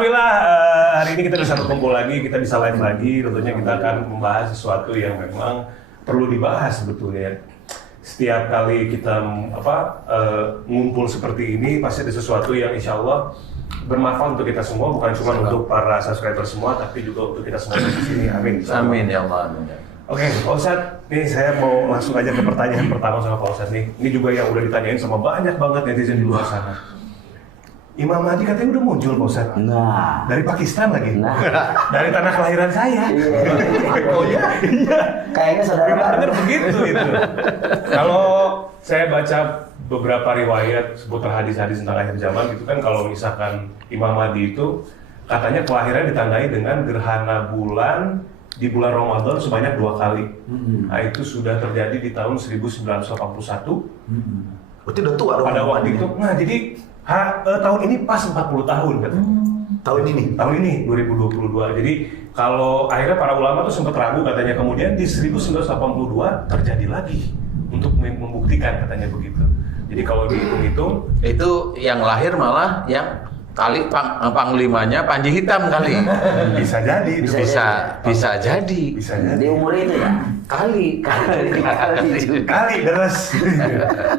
alhamdulillah hari ini kita bisa berkumpul lagi, kita bisa live lagi. Tentunya kita akan membahas sesuatu yang memang perlu dibahas sebetulnya. Setiap kali kita ngumpul seperti ini pasti ada sesuatu yang insya Allah bermanfaat untuk kita semua, bukan cuma untuk para subscriber semua, tapi juga untuk kita semua di sini. Amin. Amin ya Allah. Oke, Pak Ustadz, nih saya mau langsung aja ke pertanyaan pertama sama Pak Ustadz nih. Ini juga yang udah ditanyain sama banyak banget netizen di luar sana. Imam Mahdi katanya udah muncul, Pak Ustadz. Nah, Dari Pakistan lagi. Nah. Dari tanah kelahiran saya. oh ya? Iya. Kayaknya saudara Bener begitu itu. Kalau saya baca beberapa riwayat seputar hadis-hadis tentang akhir zaman gitu kan, kalau misalkan Imam Mahdi itu katanya kelahiran ditandai dengan gerhana bulan di bulan Ramadan sebanyak 2 kali. Nah, itu sudah terjadi di tahun 1981. Berarti udah tua dong. Pada waktu itu. Nah, jadi tahun ini pas 40 tahun katanya. Tahun ini? Tahun ini 2022. Jadi kalau akhirnya para ulama tuh sempat ragu katanya, kemudian di 1982 terjadi lagi untuk membuktikan katanya begitu. Jadi kalau dihitung-hitung Itu yang lahir malah yang kali panglimanya Panji Hitam kali. bisa jadi itu. Bisa jadi. Bisa jadi. Di umur itu ya? Kali. Kali deres.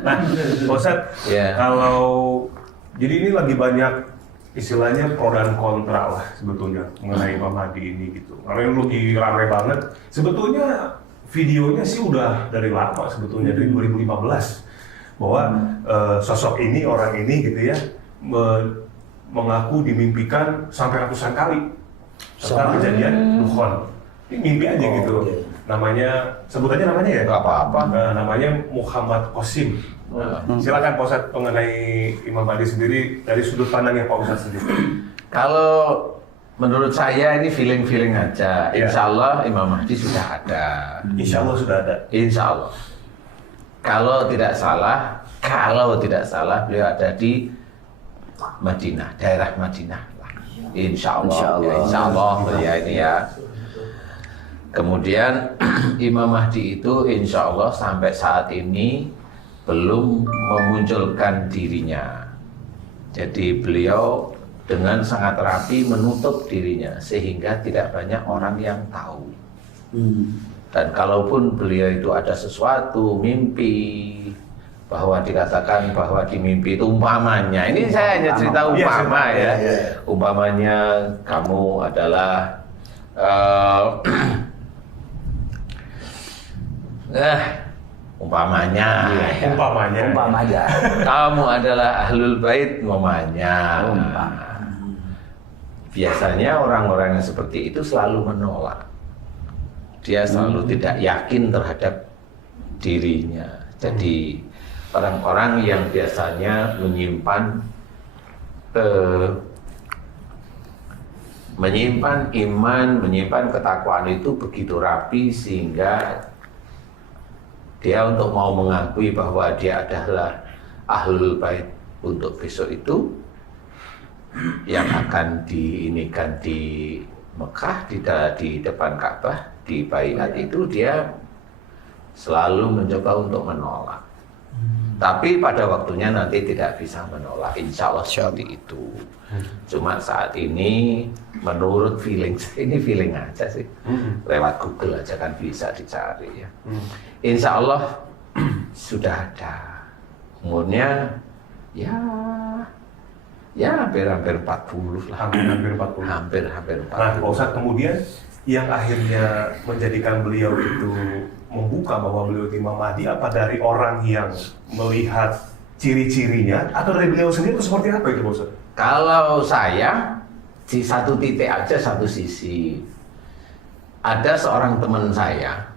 Nah, Pak Ustadz, Ya. kalau jadi ini lagi banyak istilahnya pro dan kontra lah sebetulnya mengenai Imam Mahdi ini gitu. Karena ini lagi rame banget. Sebetulnya videonya sih udah dari lama sebetulnya, dari 2015 bahwa sosok ini, orang ini gitu ya mengaku dimimpikan sampai ratusan kali tentang kejadian Dukhon. Ini mimpi aja gitu. Okay. Namanya, sebutannya namanya ya? Nggak apa-apa. Namanya Muhammad Qasim. Silakan Pak Ustadz mengenai Imam Mahdi sendiri dari sudut pandangnya Pak Ustadz sendiri. Kalau menurut saya ini feeling-feeling aja. Ya. Insya Allah Imam Mahdi sudah ada. Insya Allah sudah ada. Insya Allah. Kalau tidak salah beliau ada di Madinah, daerah Madinah. Insya Allah ya ini ya. Kemudian Imam Mahdi itu insya Allah sampai saat ini belum memunculkan dirinya. Jadi beliau dengan sangat rapi menutup dirinya sehingga tidak banyak orang yang tahu. Dan kalaupun beliau itu ada sesuatu, mimpi, bahwa dikatakan bahwa di mimpi itu umpamanya, ini saya hanya cerita umpama ya. Umpamanya kamu adalah umpamanya kamu adalah ahlul bait umpamanya. Biasanya orang-orang yang seperti itu selalu menolak. Dia selalu tidak yakin terhadap dirinya. Jadi orang-orang yang biasanya menyimpan iman, menyimpan ketakwaan itu begitu rapi sehingga dia untuk mau mengakui bahwa dia adalah ahlul bait untuk besok itu yang akan diinikan di Mekah di depan Ka'bah di baiat itu, dia selalu mencoba untuk menolak. Tapi pada waktunya nanti tidak bisa menolak, insya Allah seperti itu. Cuma saat ini menurut feeling, ini feeling aja sih, lewat Google aja kan bisa dicari ya. Insya Allah sudah ada. Umurnya ya hampir 40 lah. Hampir 40. Hampir 40. Nah, Pak Ustadz, kemudian yang akhirnya menjadikan beliau itu membuka bahwa beliau itu Imam Mahdi, apa dari orang yang melihat ciri-cirinya atau dari beliau sendiri itu seperti apa itu, Pak Ustadz? Kalau saya di satu titik aja, satu sisi. Ada seorang teman saya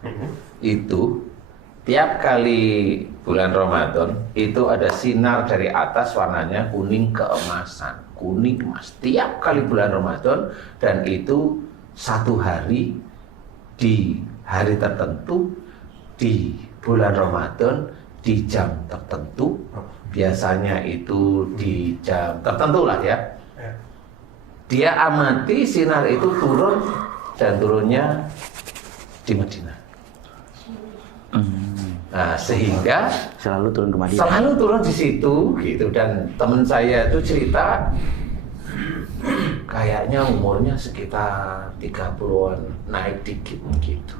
itu tiap kali bulan Ramadan itu ada sinar dari atas warnanya kuning keemasan, kuning emas tiap kali bulan Ramadan, dan itu satu hari di hari tertentu di bulan Ramadan di jam tertentu, biasanya itu di jam tertentu lah ya. Dia amati sinar itu turun dan turunnya di Madinah. Nah, sehingga selalu turun ke Madinah. Selalu turun di situ gitu. Dan teman saya itu cerita kayaknya umurnya sekitar 30-an, naik dikit gitu.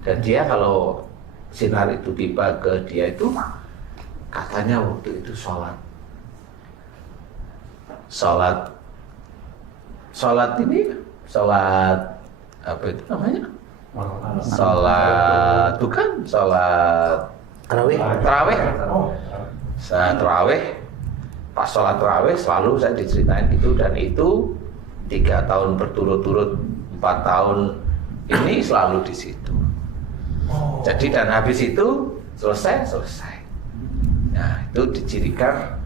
Dan dia kalau sinar itu tiba ke dia itu, katanya waktu itu sholat apa itu namanya? Sholat terawih. Saya terawih, pas sholat terawih selalu saya diceritain gitu, dan itu 3 tahun berturut-turut, 4 tahun ini selalu di situ. Jadi dan habis itu selesai. Nah itu dicirikan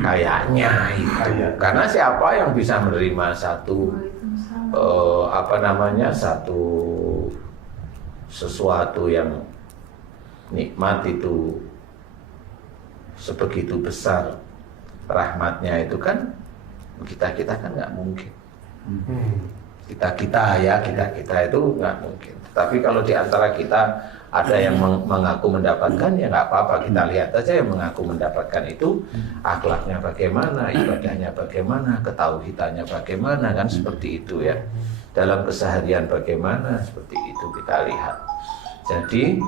kayaknya itu, karena siapa yang bisa menerima satu sesuatu yang nikmat itu sebegitu besar rahmatnya itu kan kita kan nggak mungkin. Kita itu nggak mungkin. Tapi kalau di antara kita ada yang mengaku mendapatkan, ya nggak apa-apa, kita lihat aja yang mengaku mendapatkan itu akhlaknya bagaimana, ibadahnya bagaimana, ketauhidannya bagaimana, kan seperti itu ya. Dalam keseharian bagaimana, seperti itu kita lihat. Jadi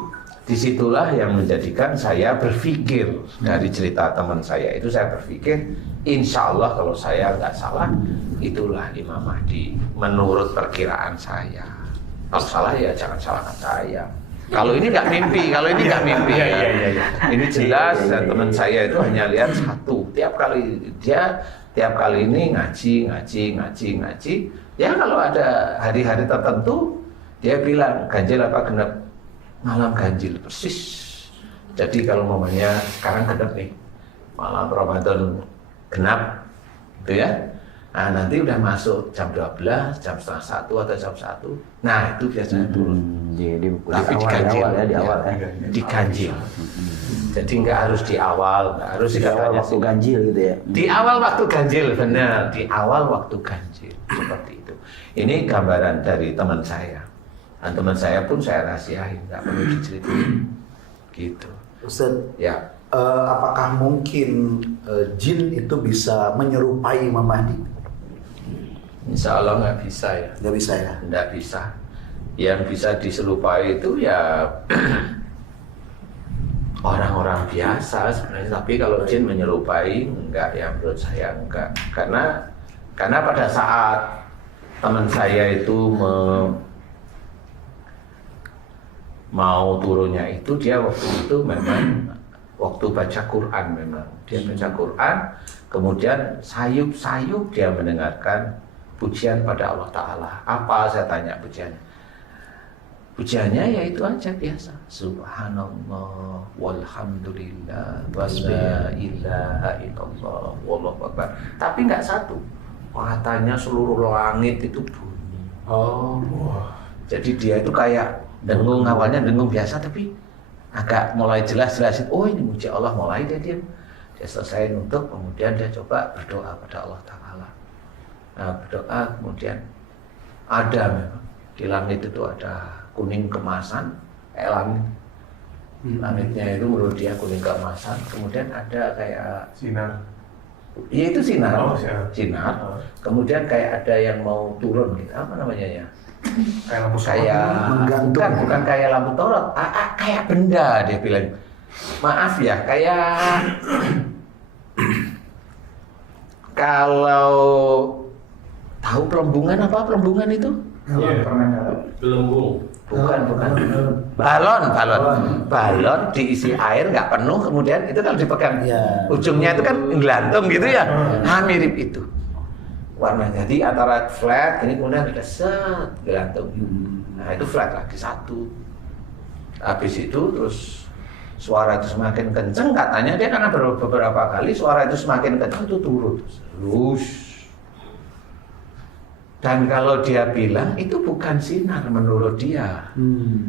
disitulah yang menjadikan saya berpikir, dari cerita teman saya itu saya berpikir, insya Allah kalau saya nggak salah, itulah Imam Mahdi menurut perkiraan saya. Kalau salah ya jangan salahkan saya. Kalau ini nggak mimpi, ya. Ini jelas, dan teman saya itu hanya lihat satu. Tiap kali ini ngaji. Ya kalau ada hari-hari tertentu, dia bilang ganjil apa genap, malam ganjil persis. Jadi kalau momennya sekarang genap nih, malam Ramadan genap, gitu ya. Nah nanti udah masuk jam 12, jam setengah 1 atau jam 1. Nah itu biasanya turun. Tapi diganjil diganjil. Jadi nggak harus di awal, nggak harus di awal waktu ganjil gitu ya. Di awal waktu ganjil, benar. Di awal waktu ganjil, seperti itu. Ini gambaran dari teman saya. Dan teman saya pun saya rahasiain, nggak perlu diceritain. Gitu. Ustaz, ya. Apakah mungkin jin itu bisa menyerupai Imam Mahdi? Insya Allah nggak bisa ya. Nggak bisa ya? Nggak bisa. Yang bisa diserupai itu ya orang-orang biasa sebenarnya. Tapi kalau jin menyerupai, enggak ya, menurut saya enggak. Karena pada saat teman saya itu mau turunnya itu, dia waktu itu memang waktu baca Quran, memang dia baca Quran, kemudian sayup-sayup dia mendengarkan pujian pada Allah Ta'ala. Apa, saya tanya pujiannya? Pujiannya ya itu aja biasa, subhanallah walhamdulillah wala ilaha illallah wallahu akbar. Tapi nggak satu, katanya seluruh langit itu bunyi. Jadi dia itu kayak dengung, awalnya dengung biasa, tapi agak mulai jelas-jelasin, oh ini muji Allah, mulai dia diam. Dia selesai nutup, kemudian dia coba berdoa pada Allah Ta'ala. Nah berdoa, kemudian ada memang di langit itu ada kuning kemasan, langit. Langitnya itu menurut dia kuning kemasan, kemudian ada kayak sinar. Iya itu sinar, sinar. Kemudian kayak ada yang mau turun gitu, apa namanya ya? Kayak lampu bukan kayak lampu sorot, kayak benda, dia bilang. Maaf ya, kayak kalau tahu pelembungan apa pelembungan itu? Gelembung. Bukan. Balon diisi air nggak penuh, kemudian itu kalau dipegang ujungnya itu kan nggelantung gitu ya. Mirip itu. Warnanya jadi antara flat ini, kemudian ada set gelantung. Nah itu flat lagi satu. Habis itu terus suara itu semakin kenceng, katanya dia karena beberapa kali suara itu semakin kenceng itu turun terus. Dan kalau dia bilang itu bukan sinar menurut dia,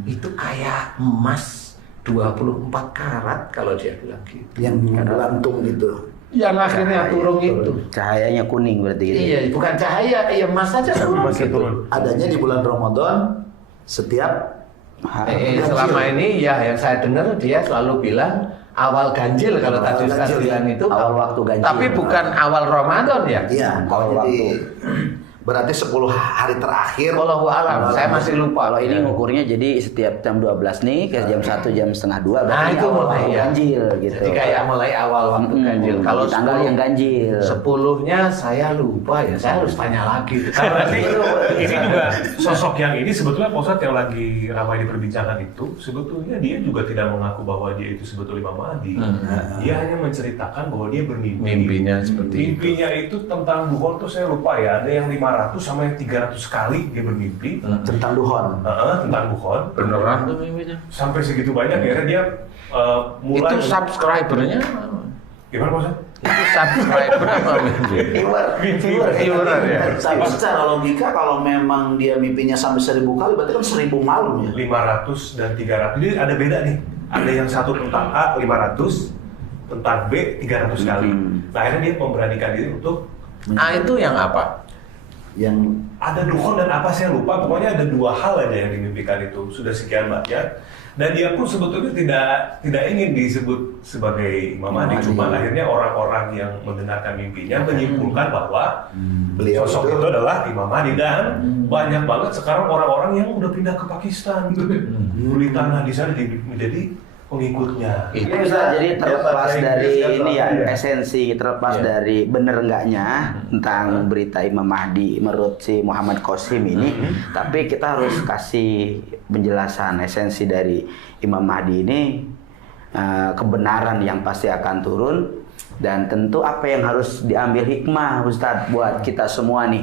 itu kayak emas 24 karat kalau dia bilang gitu. Yang menggelantung gitu. Yang akhirnya turun itu. Cahayanya kuning berarti gitu. Iya, bukan cahaya, iya emas saja turun. Adanya di bulan Ramadan setiap selama ini ya yang saya dengar dia selalu bilang awal ganjil kalau Awal tadi Ustaz ganjil, bilang itu. awal waktu ganjil. Tapi bukan awal Ramadan ya? Iya, Awal jadi waktu. berarti 10 hari terakhir. Wallahu alam, saya masih lupa. Kalau ini ngukurnya jadi setiap jam 12 nih ke jam 1 jam setengah 2 Nah, berarti itu awal mulai ya. ganjil gitu. Jadi kayak mulai awal waktu ganjil. Kalau di tanggal yang ganjil. 10-nya saya lupa ya, saya harus tanya lagi. Nah, berarti ini juga sosok yang ini sebetulnya Pak Ustadz yang lagi ramai diperbincangkan itu sebetulnya dia juga tidak mengaku bahwa dia itu sebetulnya Imam Mahdi. Dia hanya menceritakan bahwa dia bermimpi. Mimpinya seperti itu. Mimpinya itu tentang duhon tuh saya lupa ya, ada yang 500 sama yang 300 kali dia bermimpi. Tentang duhon. Tentang duhon. Beneran tuh mimpinya. Sampai segitu banyak akhirnya dia mulai. Itu subscribernya Gimana Pak Ustadz? itu subscriber apa mimpi? Viewer ya. Tapi secara logika kalau memang dia mimpinya sampai 1000 kali berarti kan 1000 malam ya. 500 dan 300. Jadi ada beda nih. Ada yang satu tentang A 500, tentang B 300 kali. Nah, akhirnya dia memberanikan diri untuk Itu yang apa? Yang ada duhon dan apa saya lupa. Pokoknya ada 2 hal aja yang dimimpikan itu. Sudah sekian banyak. Dan dia pun sebetulnya tidak ingin disebut sebagai Imam Mahdi. Cuma akhirnya orang-orang yang mendengarkan mimpinya menyimpulkan bahwa beliau sosok itu adalah Imam Mahdi. Dan banyak banget sekarang orang-orang yang udah pindah ke Pakistan, beli tanah di sana menjadi pengikutnya. Ini bisa jadi terlepas dari ini ya, esensi terlepas dari bener enggaknya tentang berita Imam Mahdi menurut si Muhammad Qasim ini, tapi kita harus kasih penjelasan esensi dari Imam Mahdi ini, kebenaran yang pasti akan turun dan tentu apa yang harus diambil hikmah Ustadz buat kita semua nih.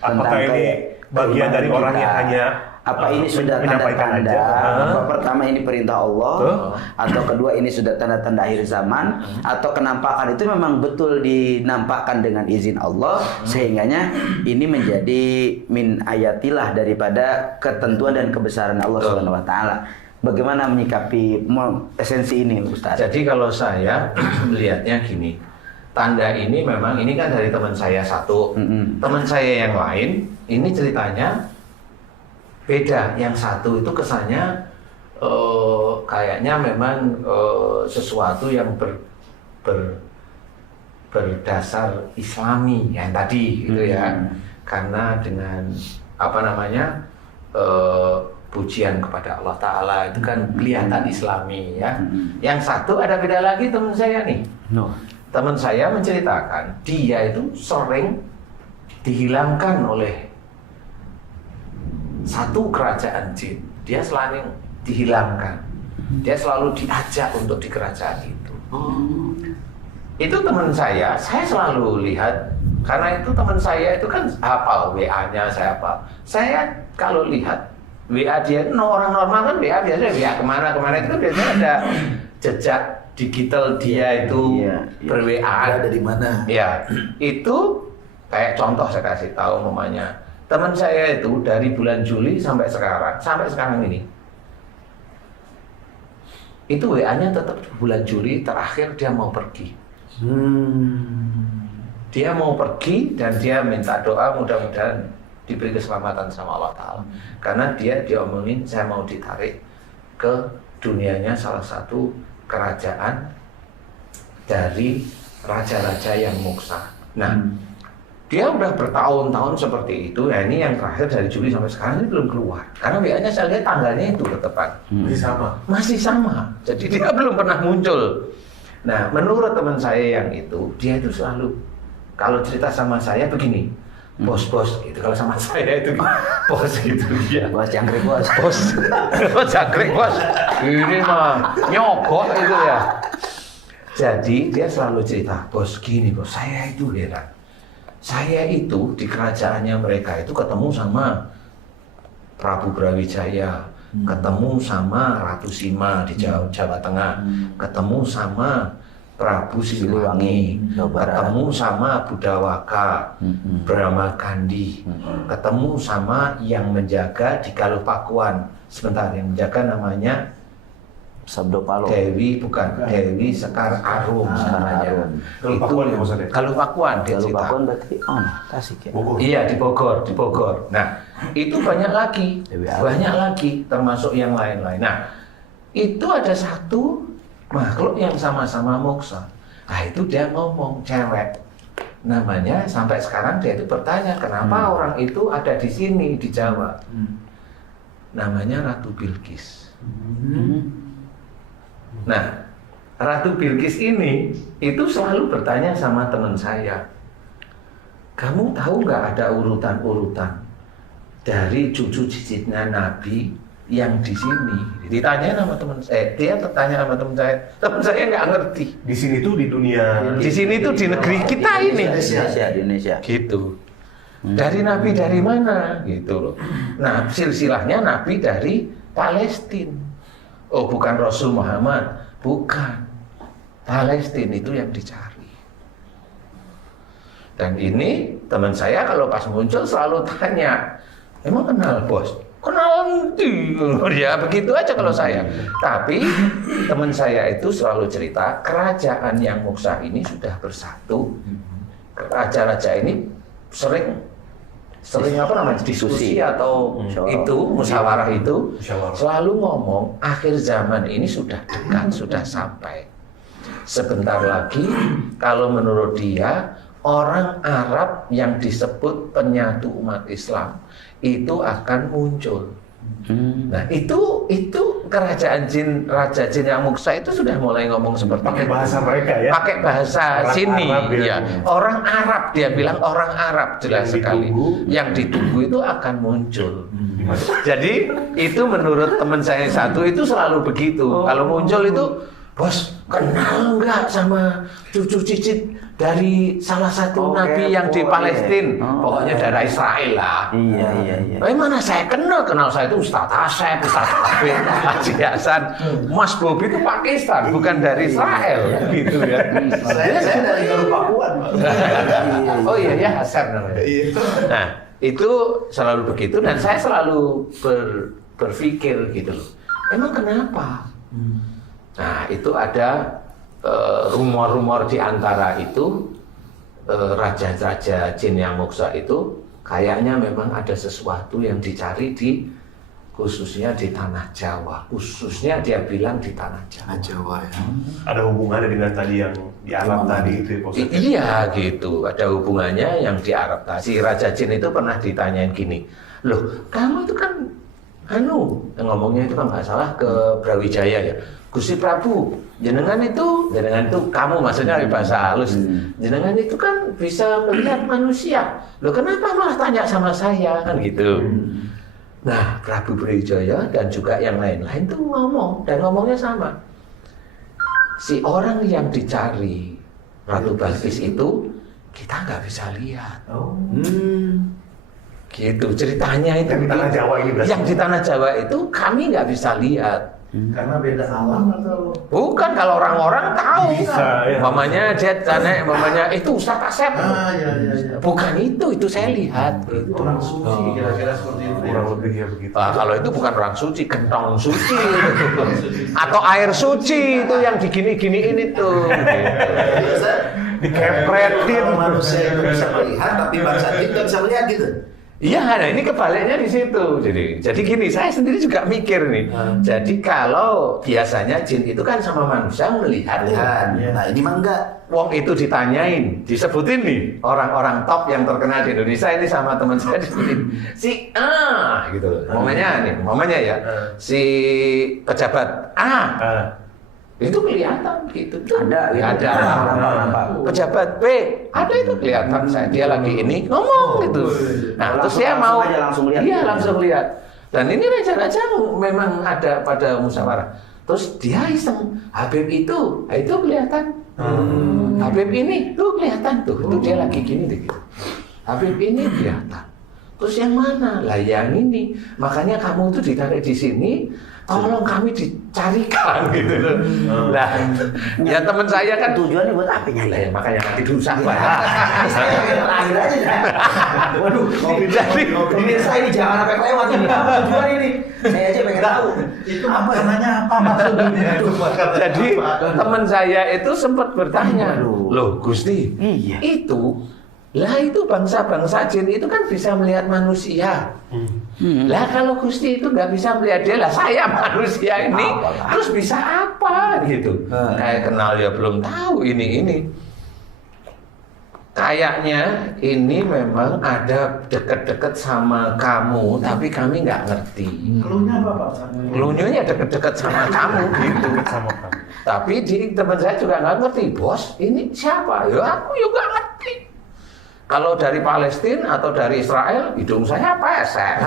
Apakah ini bagian dari orang yang hanya apa ini sudah menyampaikan tanda-tanda aja? apa pertama ini perintah Allah atau kedua ini sudah tanda-tanda akhir zaman atau kenampakan itu memang betul dinampakkan dengan izin Allah sehingganya ini menjadi min ayatilah daripada ketentuan dan kebesaran Allah Subhanahu wa taala. Bagaimana menyikapi esensi ini Ustaz? Jadi kalau saya melihatnya gini, tanda ini memang ini kan dari teman saya satu, teman saya yang lain ini ceritanya beda. Yang satu itu kesannya kayaknya memang sesuatu yang berdasar Islami yang tadi gitu ya, karena dengan apa namanya pujian kepada Allah Ta'ala itu kan kelihatan Islami ya. Yang satu ada beda lagi teman saya nih. Teman saya menceritakan dia itu sering dihilangkan oleh satu kerajaan jin. Dia selalu dihilangkan. Dia selalu diajak untuk di kerajaan itu. Itu teman saya selalu lihat, karena itu teman saya itu kan hafal WA-nya, saya hafal. Saya kalau lihat WA dia, orang normal kan WA biasanya WA kemana-kemana itu kan biasanya ada jejak digital dia itu ber-WA. ada di mana? Ya, itu kayak contoh saya kasih tahu namanya. Teman saya itu dari bulan Juli sampai sekarang ini, itu WA-nya tetap bulan Juli terakhir dia mau pergi. Dia mau pergi dan dia minta doa mudah-mudahan diberi keselamatan sama Allah Ta'ala. Karena dia diomongin saya mau ditarik ke dunianya salah satu kerajaan dari raja-raja yang moksa. Nah, dia udah bertahun-tahun seperti itu. Ya, ini yang terakhir dari Juli sampai sekarang ini belum keluar. Karena WA-nya saya lihat tanggalnya itu tepat. Masih sama. Jadi dia belum pernah muncul. Nah, menurut teman saya yang itu, dia itu selalu kalau cerita sama saya begini, bos gitu. Kalau sama saya itu bos gitu dia. Bos jangkrik bos. Bos jangkrik bos. Ini mah nyogok itu ya. Jadi dia selalu cerita, bos gini bos, saya itu heran. Saya itu di kerajaannya mereka itu ketemu sama Prabu Brawijaya, ketemu sama Ratu Sima di Jawa Tengah, ketemu sama Prabu Siliwangi, ketemu sama Budawaka, Brahma Gandhi, ketemu sama yang menjaga di Galuh Pakuan. Sebentar, yang menjaga namanya Sabdo Palo. Dewi Dewi Sekar Arum namanya. Galuh Pakuan ya maksudnya? Galuh Pakuan dia Galuh cerita. Pakuan berarti Tasik ya. Iya di Bogor. Nah itu banyak lagi, termasuk yang lain-lain. Nah itu ada satu makhluk yang sama-sama moksa. Nah itu dia ngomong, cewek. Namanya sampai sekarang dia itu bertanya, kenapa orang itu ada di sini, di Jawa. Namanya Ratu Bilqis. Nah, Ratu Bilqis ini itu selalu bertanya sama teman saya, kamu tahu nggak ada urutan-urutan dari cucu cicitnya Nabi yang di sini? Ditanya sama teman saya, dia tertanya sama teman saya nggak ngerti. Di sini tuh di dunia. Di sini tuh di negeri kita ini. Di Indonesia. Gitu. Dari Nabi dari mana? Gitu loh. Nah, silsilahnya Nabi dari Palestina. Oh, bukan Rasul Muhammad, bukan. Palestina itu yang dicari. Dan ini teman saya kalau pas muncul selalu tanya, emang kenal bos? Kenal nanti. Ya begitu aja kalau saya. Tapi teman saya itu selalu cerita, kerajaan yang moksa ini sudah bersatu. Raja-raja ini sering apa namanya diskusi atau itu musyawarah itu selalu ngomong akhir zaman ini sudah dekat, sudah sampai. Sebentar lagi kalau menurut dia orang Arab yang disebut penyatu umat Islam itu akan muncul. Nah itu kerajaan jin, raja jin yang moksa itu sudah mulai ngomong seperti pakai bahasa mereka ya. Pakai bahasa orang sini Arab, ya. Orang Arab, dia bilang orang Arab jelas sekali. Yang ditunggu itu akan muncul. Jadi itu menurut teman saya satu itu selalu begitu. Kalau muncul itu, bos kenal nggak sama cucu cicit dari salah satu nabi yang di Palestina, pokoknya daerah Israel lah. Iya. Mana saya kenal saya itu Ustaz Asep, Ustaz Hafid, Haji Hasan, Mas Bobi itu Pakistan, bukan dari Israel, gitu ya. Saya dari Garut Pakuan. Oh iya ya, Hasan namanya. Nah itu selalu begitu dan saya selalu berpikir gitu loh. Emang kenapa? Nah itu ada rumor-rumor di antara itu raja-raja jin yang moksa itu kayaknya memang ada sesuatu yang dicari di khususnya di tanah Jawa, khususnya dia bilang di tanah Jawa. Ya. Ada hubungannya dengan tadi yang di Arab tadi itu ya, Iya gitu, ada hubungannya yang di Arab tadi. Si raja jin itu pernah ditanyain gini, loh kamu itu kan ngomongnya itu kan nggak salah ke Brawijaya ya, Gusti Prabu, jenengan itu kamu maksudnya di bahasa halus. Jenengan itu kan bisa melihat manusia. Loh kenapa malah tanya sama saya kan gitu. Nah, Prabu Brawijaya dan juga yang lain-lain tuh ngomong dan ngomongnya sama. Si orang yang dicari Ratu Bilqis itu kita nggak bisa lihat. Gitu ceritanya itu. Yang di tanah Jawa ini berarti. Yang di tanah Jawa itu kami nggak bisa lihat. Karena beda alam atau? Bukan, kalau orang-orang tahu. Bisa, ya. Mamanya dia tanya, mamanya itu Ustaz Asep. Iya. Bukan itu saya lihat. Gitu. Orang suci kira-kira seperti itu. Kurang lebih ya begitu. Kalau itu bukan orang suci, gentong suci. Atau air suci itu yang digini-giniin itu. Gitu. Dikepretin. Manusia itu bisa melihat, tapi bangsa jin nggak bisa melihat gitu. Iya, nah ini kebaliknya di situ. Jadi gini, saya sendiri juga mikir nih. Jadi kalau biasanya jin itu kan sama manusia melihat. Nah ini mah enggak. Wong itu ditanyain, disebutin nih orang-orang top yang terkenal di Indonesia ini sama teman saya disebutin si A gitu loh. Mamanya ya, si pejabat A. Itu kelihatan gitu. Ada. Pejabat B, ada itu kelihatan saya dia lagi ini ngomong gitu. Nah, terus dia mau langsung lihat. Dan ini raja-raja memang ada pada musyawarah. Terus dia iseng, Habib itu kelihatan. Habib ini tuh kelihatan tuh, itu dia lagi gini deh gitu. Habib ini kelihatan. Terus yang mana? Lah yang ini. Makanya kamu itu ditarik di sini. Tolong kami dicarikan gitu loh. Lah, ya teman saya kan Tujuannya buat apa ya? ya makanya nanti dirusak Pak. Lahir aja. Waduh, Jadi ini saya ini jangan sampai kelewat ini. Apa tujuan ini? Saya aja pengen tahu. Itu apa namanya apa maksudnya? Jadi teman saya itu sempat bertanya, loh Gusti, Iya. itu Lah itu bangsa-bangsa jin itu kan bisa melihat manusia. Lah kalau Gusti itu nggak bisa melihat dia, lah saya manusia ini terus bisa apa gitu? Kayak kenal ya belum tahu ini. Kayaknya ini memang ada deket-deket sama kamu, tapi kami nggak ngerti. Keluhnya apa Pak? Keluhnya deket-deket sama kamu gitu. Sama kamu. Tapi teman saya juga nggak ngerti, bos ini siapa? Ya aku juga nggak ngerti. Kalau dari Palestina atau dari Israel, hidung saya pesek.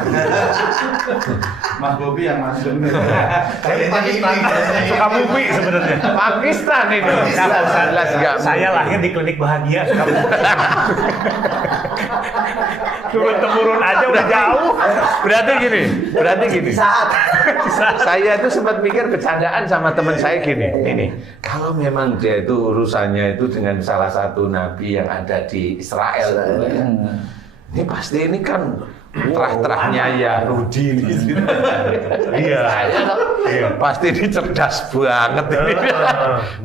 Mas Bobi yang masuk. Suka movie sebenarnya. Pakistan itu. Jelas nggak? Saya lahir di klinik bahagia. Turun temurun aja udah jauh. Berarti gini. Saat. Saya itu sempat mikir bercandaan sama teman saya gini. Ini kalau memang dia itu urusannya itu dengan salah satu nabi yang ada di Israel. Ini pasti ini kan terah-terahnya ya Rudi ini. Iya. Pasti ini cerdas banget ini.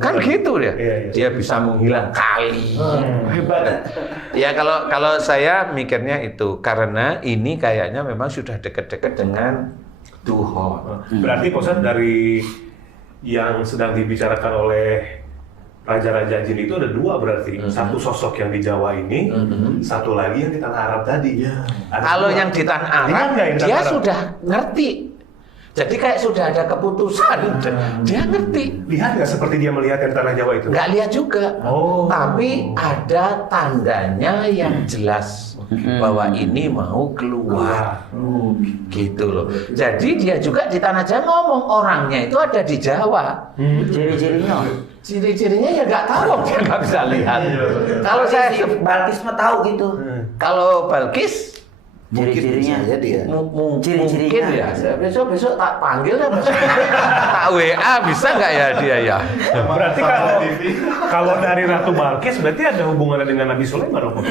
Kan gitu ya. Dia bisa menghilang kali. Hebat. Ya kalau saya mikirnya itu karena ini kayaknya memang sudah dekat-dekat dengan Tuhan. Berarti Pak Ustadz dari yang sedang dibicarakan oleh Raja-Raja Jin itu ada dua berarti. Satu sosok yang di Jawa ini, satu lagi yang di Tanah Arab tadi. Kalau yang di Tanah Arab, dia sudah ngerti. Jadi kayak sudah ada keputusan, dia ngerti. Lihat nggak seperti dia melihat yang Tanah Jawa itu? Nggak lihat juga, tapi ada tandanya yang jelas bahwa ini mau keluar, gitu loh. Jadi dia juga di Tanah Jawa ngomong orangnya itu ada di Jawa. Ciri-cirinya. Ciri-cirinya ya nggak tahu, dia nggak bisa lihat. Kalau saya Balkis mah tahu gitu. kalau Balkis Ciri-cirinya ya dia. mungkin ya. Besok tak panggil ya. Tak WA bisa nggak ya dia ya? Berarti kalau dari Ratu Balkis berarti ada hubungannya dengan Nabi Sulaiman apa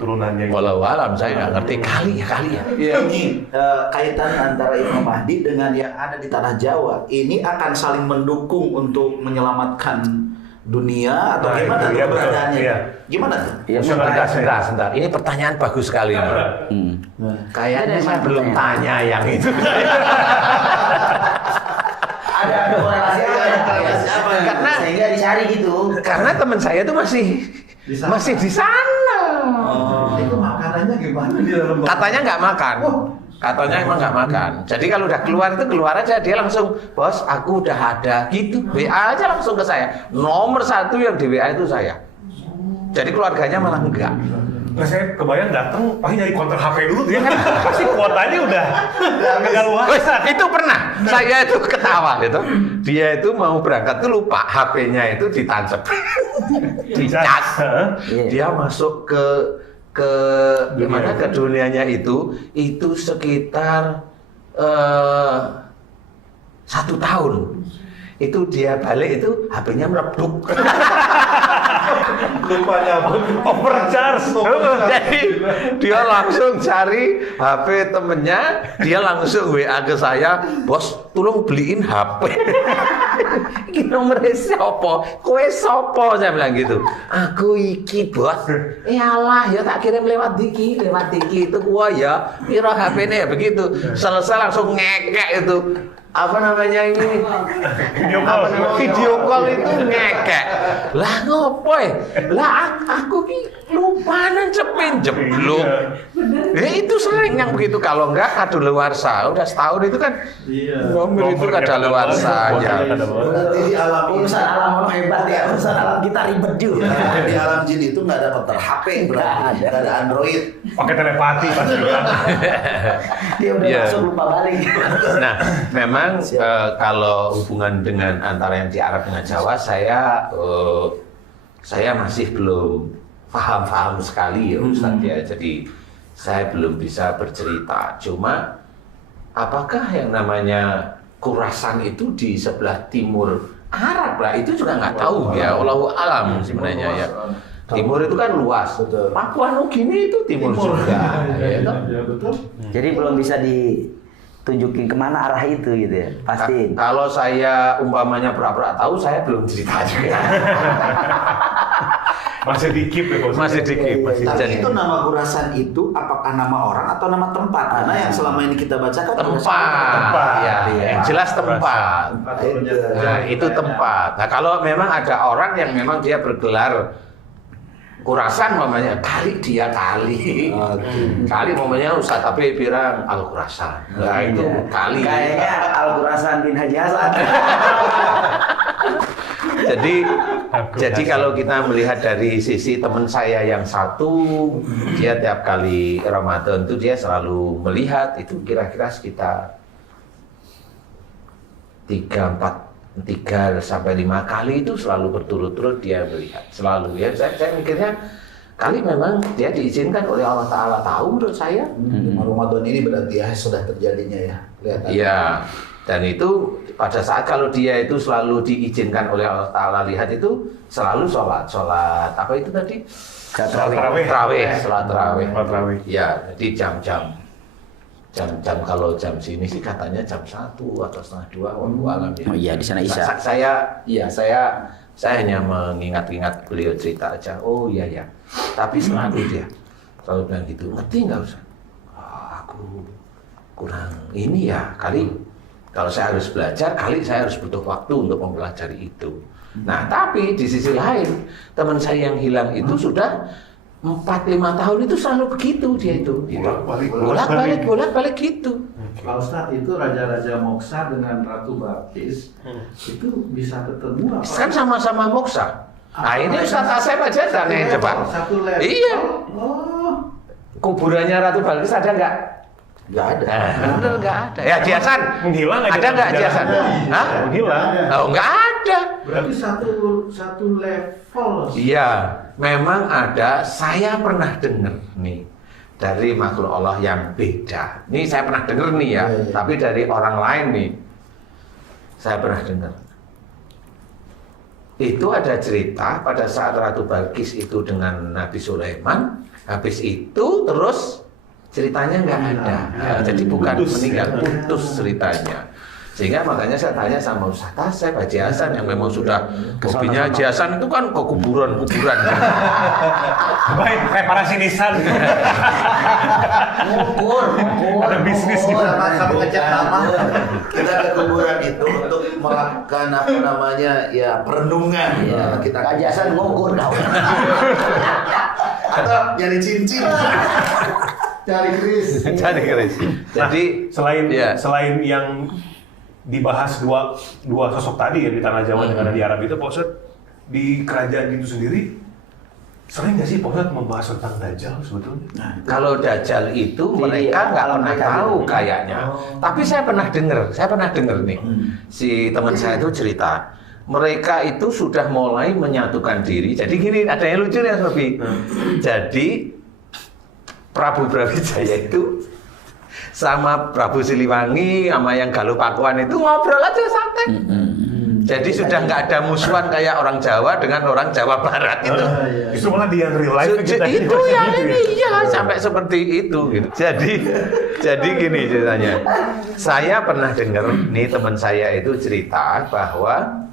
turunannya? Walau alam saya nggak ngerti kali ya. Ini kaitan antara Imam Mahdi dengan yang ada di Tanah Jawa. Ini akan saling mendukung untuk menyelamatkan dunia atau gimana tuh keadaannya? Iya. Gimana tuh? Ya, Sebentar. Ini pertanyaan bagus sekali. Kayaknya saya belum tanya yang itu. Ada korelasi apa? Karena sehingga dicari gitu. karena teman saya itu masih di sana. Itu makanannya gimana di dalam? Katanya nggak makan. Katanya emang nggak makan. Jadi kalau udah keluar aja dia langsung, bos aku udah ada gitu. WA aja langsung ke saya. Nomor 1 yang di WA itu saya. Jadi keluarganya malah enggak. Nah, saya kebayang datang pasti nyari konter HP dulu dia kan pasti kuotanya udah nggak luas. Itu pernah. Saya itu ketawa gitu. Dia itu mau berangkat tuh lupa HP-nya itu ditancap. Dicas. Dia masuk ke gimana ke dunianya itu sekitar 1 tahun. Itu dia balik itu HP-nya meleduk. Lupanya Overcharge. Jadi dia langsung cari HP temennya, dia langsung WA ke saya, bos tolong beliin HP. Iki nomornya siapa? Kowe sopo? Saya bilang gitu. Aku iki bos. Iyalah ya tak kirim lewat diki itu gua ya. Piro HP-nya ya begitu. Selesai langsung ngekek itu. Apa namanya ini? Video call itu ngekek. Lah ngopo ya? Lah aku ki lupa nancepin jeblok. Ya itu sering yang begitu, kalau enggak kadaluarsa. Udah setahun itu kan nomor itu kadaluarsa ya. Berarti di alam Urusan alam hebat ya, urusan alam kita ribet juga. di alam jin itu nggak ada konter HP, berarti nggak ada Android. Pakai telepati pasti. Dia udah masuk lupa balik. Nah, memang kalau hubungan dengan antara yang di Arab dengan Jawa, saya masih belum paham sekali ya Ustaz ya. Jadi saya belum bisa bercerita. Cuma apakah yang namanya Khurasan itu di sebelah timur Arab lah, itu juga nggak tahu ya. Allahu alam sebenarnya ya. Timur itu kan luas. Papua Nugini itu timur juga. Ya, betul. Jadi belum bisa ditunjukin kemana arah itu gitu ya, pasti. Kalau saya umpamanya pura-pura tahu, saya belum cerita juga. Masih dikip ya Pak Ustadz. Masih dikip. Masih Tapi jadi itu nama Gurasan itu apakah nama orang atau nama tempat? Karena yang selama ini kita bacakan tempat. Ya, Iya. yang jelas tempat. Nah, itu tempat. Nah, kalau memang ada orang yang memang dia bergelar Kurasan mamanya, kali dia kali. Kali mamanya Ustaz tapi bilang Al-Kurasan. Nah, itu kali. Kayaknya Al-Qurasan bin Haji Hasan. Jadi kalau kita melihat dari sisi teman saya yang satu, dia tiap kali Ramadan itu dia selalu melihat itu kira-kira sekitar 3 sampai 5 kali itu selalu berturut-turut dia melihat selalu ya. Saya mikirnya kali memang dia diizinkan oleh Allah Ta'ala, tahu menurut saya. Ramadan ini berarti ya sudah terjadinya ya. Kelihatan. Iya. Dan itu pada saat kalau dia itu selalu diizinkan oleh Allah Ta'ala lihat itu selalu sholat apa itu tadi? Sholat tarawih. Ya, jadi jam kalau jam sini sih katanya jam 1 atau setengah 2 wallahu alam ya. Oh iya, di sana Isya. Saya hanya mengingat-ingat beliau cerita aja. Oh iya ya. Tapi selalu dia selalu bilang gitu. Ngerti nggak Ustaz? Aku kurang ini ya, kali kalau saya harus belajar, kali saya harus butuh waktu untuk mempelajari itu. Nah, tapi di sisi lain, teman saya yang hilang itu sudah 4-5 tahun itu selalu begitu dia itu. Bolak-balik gitu. Pak Ustadz, itu raja-raja moksa dengan ratu Balkis itu bisa ketemu apa? Kan sama-sama moksa. Nah, ini Ustaz Asep aja tanya coba. Satu level. Iya. Oh. Kuburannya Ratu Balkis ada nggak? Nggak ada. Bener nggak ada. Ya Jiasan. Menghilang aja. Ada nggak Jiasan? Hah? Menghilang. Oh nggak ada. Berarti satu level. Iya, memang ada. Saya pernah dengar nih dari makhluk Allah yang beda. Ini saya pernah dengar nih ya, tapi dari orang lain nih. Saya pernah dengar. Itu ada cerita pada saat Ratu Balkis itu dengan Nabi Sulaiman, habis itu terus ceritanya nggak ada. Ya, jadi bukan meninggal, putus ceritanya. Sehingga makanya saya tanya sama Ustaz Asep, Haji Hasan yang memang sudah hobinya Haji Hasan itu kan ke kuburan-kuburan. Baik, reparasi nisan. Ngukur. Ada bisnis di Sama ngecek nama. Kita ke kuburan itu untuk melakukan apa namanya ya perenungan. Ya, kita Haji Hasan ngukur kau. atau nyari cincin. Cari Kris. Jadi Jadi selain ya. selain yang dibahas dua sosok tadi ya di tanah Jawa dengan di Arab itu, Pak Ustadz, di kerajaan itu sendiri sering nggak sih Pak Ustadz membahas tentang Dajjal sebetulnya? kalau Dajjal itu mereka nggak pernah tahu kayaknya. Tapi saya pernah dengar nih. Si teman saya itu cerita, mereka itu sudah mulai menyatukan diri. Jadi gini, ada yang lucu ya Sofi. Jadi Prabu Brawijaya itu sama Prabu Siliwangi sama yang Galuh Pakuan itu ngobrol aja santai. Jadi sudah nggak ada musuhan kayak orang Jawa dengan orang Jawa Barat itu. Justru malah di yang real life kita Itu yang ini iya sampai seperti itu gitu. Jadi gini ceritanya. Saya pernah dengar nih teman saya itu cerita bahwa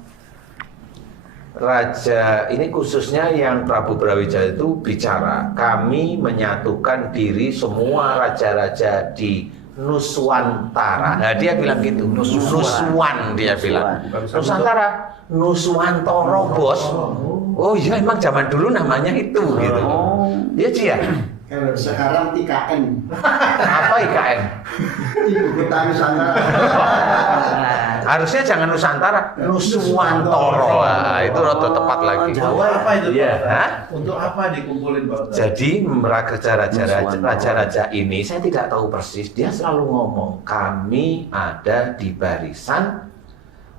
Raja ini khususnya yang Prabu Brawijaya itu bicara, kami menyatukan diri semua raja-raja di Nuswantara. Nah dia bilang gitu, Nuswan dia bilang. Nusantara, Nuswantara bos. Oh iya emang zaman dulu namanya itu gitu. Iya Ci ya. Kalau sekarang IKN. Apa IKN? Ibu kota Nusantara. Harusnya jangan Nusantara, Nuswantara. Nah, itu rada tepat lagi. Jawa apa itu? Iya. Pak? Hah? Untuk apa dikumpulin Pak? Jadi raja-raja ini saya tidak tahu persis. Dia selalu ngomong kami ada di barisan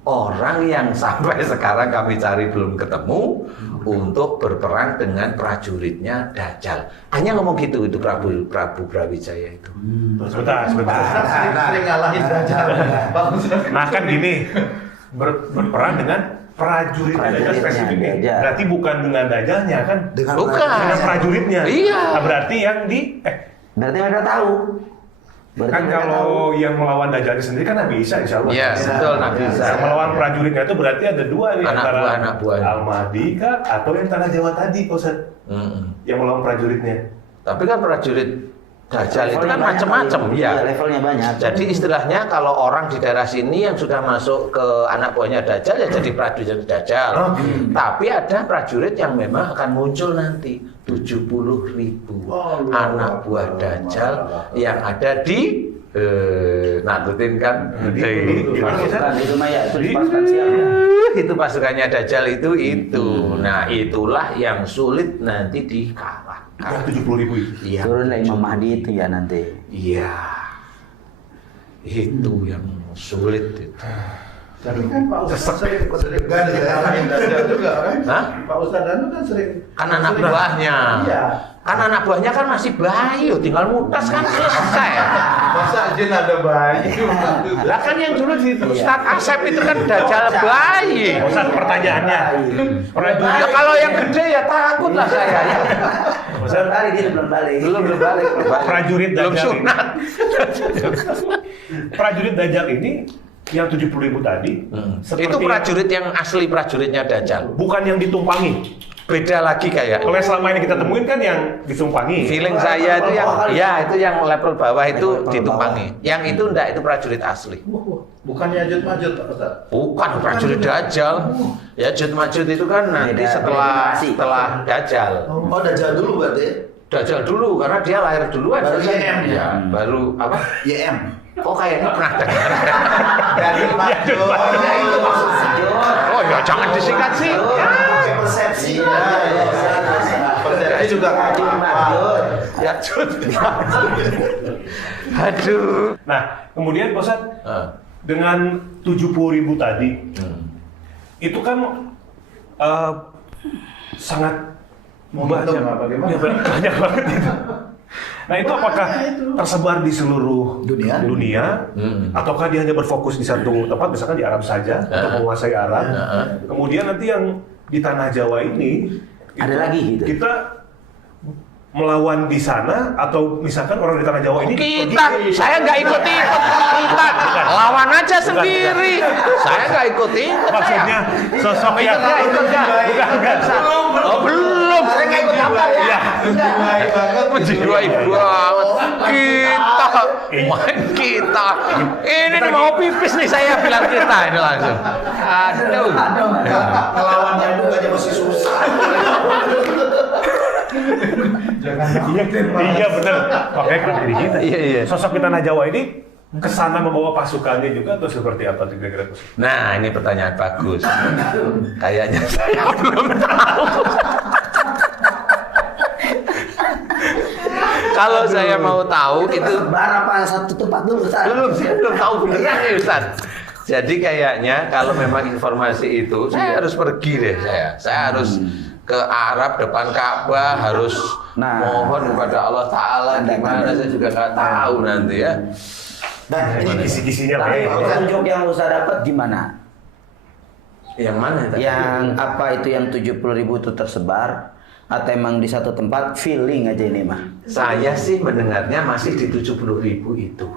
orang yang sampai sekarang kami cari belum ketemu untuk berperang dengan prajuritnya Dajjal. Hanya ngomong gitu itu Prabu Brawijaya itu. Sebentar. Sering ngalahin saja. Nah kan gini, berperang dengan prajurit Dajjal spesifiknya. Berarti bukan dengan Dajjalnya kan? Bukan. Dengan prajuritnya. Iya. Nah, berarti yang Berarti mereka tahu. Berarti Kan mereka tahu. kalau yang melawan Dajjal sendiri kan Nabi Isa insya Allah. Iya, betul Nabi Isa. Yang melawan prajuritnya itu berarti ada dua nih Anak antara buah, anak buah. Al-Mahdi kah atau yang Tanah Jawa tadi, Pak Ustaz? Yang melawan prajuritnya. Tapi kan prajurit Dajjal itu Levelnya kan banyak macam-macam kali. ya. Iya, levelnya banyak. Jadi istilahnya kalau orang di daerah sini yang sudah masuk ke anak buahnya Dajjal ya jadi prajurit Dajjal. Tapi ada prajurit yang memang akan muncul nanti 70.000 anak buah Dajjal yang ada di Nahdlatul kan. Pasukan itu mah ya, itu pasukan siapa? Itu pasukannya Dajjal itu. Nah, itulah yang sulit nanti dikalahkan. Yang 70.000 itu. Iya. Turunlah Imam Mahdi itu ya nanti. Iya. Itu yang sulit itu. Tapi kan Pak Ustadz sering ngalahin Dajjal juga kan? Hah? Pak Ustadz Danu kan sering. Kan anak buahnya. Iya. Kan anak buahnya kan masih bayi, tinggal mutas kan selesai. Masa jin ada bayi? Lah kan yang dulu di Ustadz Asep itu kan Dajjal bayi. Ustaz, pertanyaannya. Ya kalau yang gede ya takut lah saya. Ya. Belum balik dia belum balik. Belum balik. Prajurit belum Dajjal ini. sunat. Prajurit Dajjal ini yang 70.000 tadi Itu prajurit yang asli prajuritnya Dajjal. bukan yang ditumpangi. Beda lagi kayak. Kalau yang selama ini kita temuin kan yang ditumpangi. Feeling saya itu yang ya itu yang level bawah itu ditumpangi. Yang itu enggak, itu prajurit asli. Bukannya Yajud Majud Pak Ustadz? Bukan prajurit Dajjal. Ya Yajud Majud itu kan nanti Beda setelah Dajjal. Oh, Dajjal dulu berarti? Dajjal dulu karena dia lahir duluan. Baru YM ya? Ya, baru apa? YM. Oh kayaknya pernah dengar. Yajud Majud. Ya itu maksudnya. Oh ya jangan disingkat sih. Pakai persepsi. Persepsi juga Yajud. Aduh. Nah, kemudian Pak Ustaz, dengan 70.000 tadi, itu kan sangat Momentum apa, bagaimana? Ya, banyak banget itu. Nah itu apakah tersebar di seluruh dunia ataukah dia hanya berfokus di satu tempat, misalkan di Arab saja untuk menguasai Arab. Kemudian nanti yang di Tanah Jawa ini Ada lagi gitu? kita melawan di sana atau misalkan orang di Tanah Jawa ini Saya nggak ikut-ikut. Kita lawan aja sendiri. Saya nggak ikut-ikut. maksudnya sosok yang Bukan. Oh belum. Saya nggak ikut apa ya? Menjiwai banget. Kita. Ini nih mau pipis nih saya bilang kita ini langsung. Aduh. Ngelawan nyamuk aja masih susah. Iya benar, makanya kenapa jadi kita. Iya. Sosok di Tanah Jawa ini kesana membawa pasukannya juga atau seperti apa kira-kira? Nah ini pertanyaan bagus. Kayaknya saya belum tahu. Kalau saya mau tahu itu Berapa satu tempat dulu Ustaz? saya belum tahu beneran ya Ustaz. Jadi kayaknya kalau memang informasi itu saya harus pergi deh saya harus ke Arab depan Ka'bah, harus mohon kepada Allah Ta'ala gimana saya juga nggak tahu nanti ya. Nah ini kisi-kisinya Tapi kayak petunjuk yang Ustaz dapat gimana? Yang mana tadi? Yang apa itu yang 70.000 itu tersebar? Atau emang di satu tempat feeling aja ini mah? Saya sih mendengarnya masih di 70.000 itu.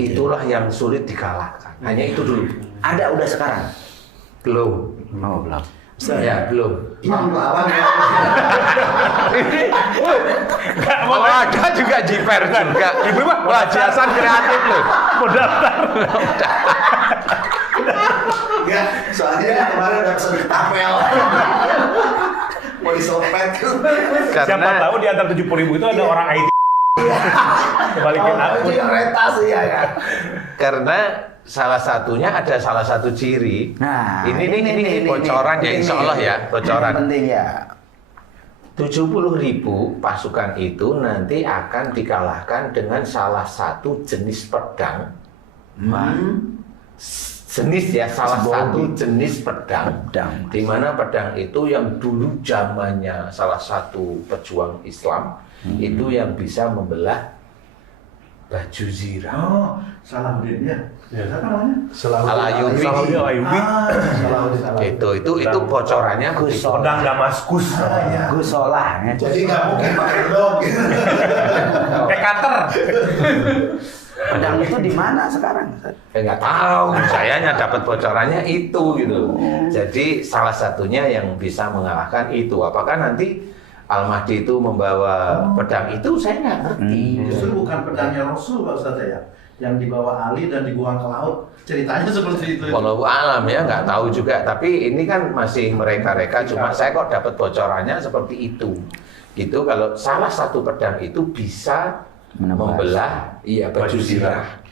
Itulah yang sulit dikalahkan. Hanya itu dulu. Ada udah sekarang? Belum. Oh belum. Ya belum. Imam lawan ya. Oh ada juga jiper juga. Ibu mah wah jasan kreatif loh. mau daftar. Ya, soalnya kemarin udah pesen tapel. Mau disopet. Siapa tahu di antara 70.000 itu ada orang IT. Balikin Itu akun. yang retas ya kan. Karena salah satunya ada salah satu ciri. Nah, ini bocoran ya, insya Allah ya, bocoran. Penting ya. 70.000 pasukan itu nanti akan dikalahkan dengan salah satu jenis pedang. Jenis ya, salah satu jenis pedang. Di mana pedang itu yang dulu zamannya salah satu pejuang Islam itu yang bisa membelah baju zirah. Oh, Salahuddin ya. Siapa namanya? Al-Ayyubi. Al-Ayyubi. Itu bocorannya begitu. Pedang Damaskus. Gusolah. Ya. Jadi nggak mungkin pakai dog. Kayak cutter. Pedang itu di mana sekarang? Nggak tahu, sayanya dapat bocorannya itu gitu. Jadi salah satunya yang bisa mengalahkan itu. Apakah nanti Al-Mahdi itu membawa pedang itu, saya nggak ngerti. Justru bukan pedangnya Rasul Pak Ustadz ya, yang dibawa Ali dan dibuang ke laut. Ceritanya seperti itu. Wallahu alam ya, nggak tahu juga. Tapi ini kan masih mereka-reka. Cuma saya kok dapat bocorannya seperti itu. Gitu kalau salah satu pedang itu bisa membelah baju zirah.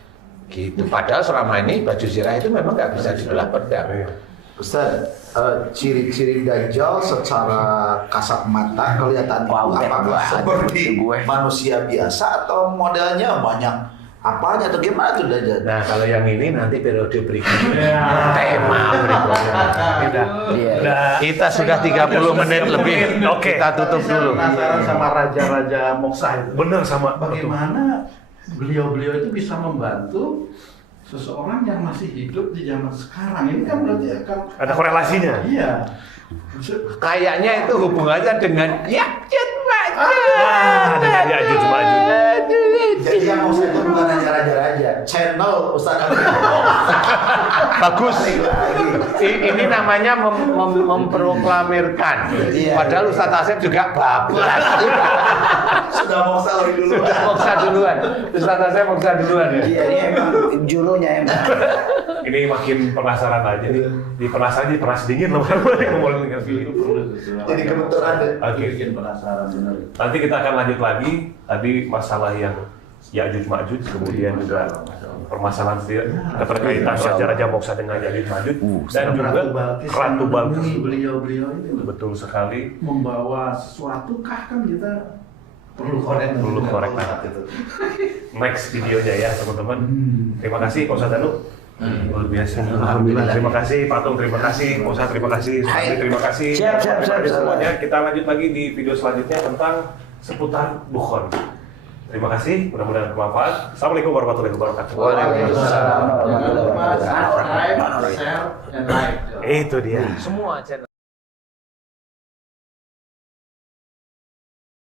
Gitu. Padahal selama ini baju zirah itu memang nggak bisa dibelah pedang. Ustaz, ciri-ciri Dajjal secara kasat mata kelihatan itu apakah seperti manusia biasa atau modelnya banyak apanya atau gimana tuh Dajjal? Nah kalau yang ini nanti periode berikutnya, tema berikutnya. Kita sudah 30 menit lebih. Oke. Kita tutup dulu. Penasaran sama raja-raja Moksa itu. Bener sama. Bagaimana beliau-beliau itu bisa membantu seseorang yang masih hidup di zaman sekarang? Ini kan berarti akan Ada korelasinya. Iya. Kayaknya itu hubungannya dengan Ya'juj Dengan Ya'juj Ma'juj. Jadi yang Moksa itu bukan hanya raja-raja, channel Ustaz Bagus. Ini namanya memproklamirkan. Padahal Ustaz Asep juga bablas. sudah Moksa lebih dulu. Sudah Moksa duluan. Ustaz Asep Moksa duluan ya. Iya, ini emang jurunya emang. Ini makin penasaran aja nih. Di penasaran jadi panas dingin loh yang mau dengan film. Jadi kebetulan Oke. Bikin penasaran benar. Nanti kita akan lanjut lagi. Tadi masalah yang Ya'juj Ma'juj, kemudian juga permasalahan keterkaitan Raja Moksa dengan Ya'juj Ma'juj dan juga Ratu Balkis. Beliau-beliau itu Betul sekali. membawa sesuatu kah kan kita perlu korek. Perlu korek banget itu. Next videonya ya teman-teman. Terima kasih Pak Ustadz Danu. Luar biasa. Alhamdulillah. Terima kasih Patung, terima kasih Pak Ustadz, terima kasih Sandi, terima kasih. Siap. Semuanya kita lanjut lagi di video selanjutnya tentang seputar Dukhon. Terima kasih, mudah-mudahan bermanfaat. Assalamualaikum warahmatullahi wabarakatuh. Waalaikumsalam. Jangan lupa subscribe, share, and like. Itu dia. Semua channel.